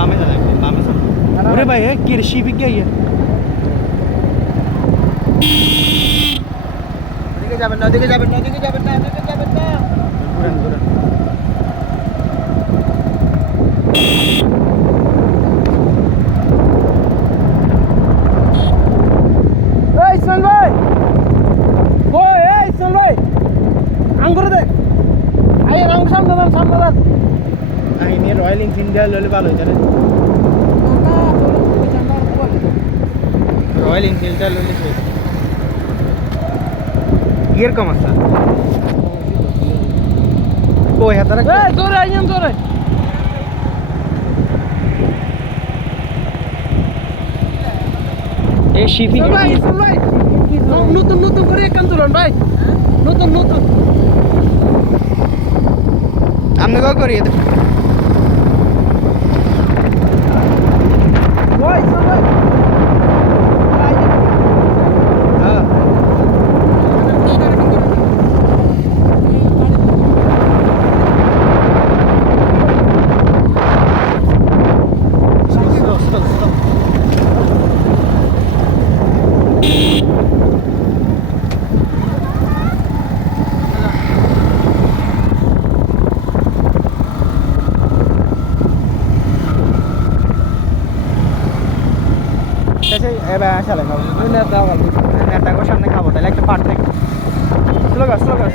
लामे जाएँगे लामे सर अरे भाई है कृषि भी क्या ये दिखे जा बन्ना दिखे जा बन्ना दिखे जा बन्ना दिखे जा बन्ना पूरा पूरा Hey, Ismail bhai! Boy, hey, Ismail bhai! Angur de! আই আঙ্গুর সামনে দান সামনে দান আই নিয়ে রয়্যাল এনফিল্ড ললে ভালো হইতো রে। রয়্যাল এনফিল্ডটা ললে গিয়ার কম আছে? কই হাতারা এই জোরে আইয়েন জোরে এই ভাই ভাই। নতুন নতুন করে একান তুলন ভাই। নতুন নতুন। горіли. নেতাগো সামনে খাব তাহলে একটা পার্ট থাকে। স্লো কর স্লো কর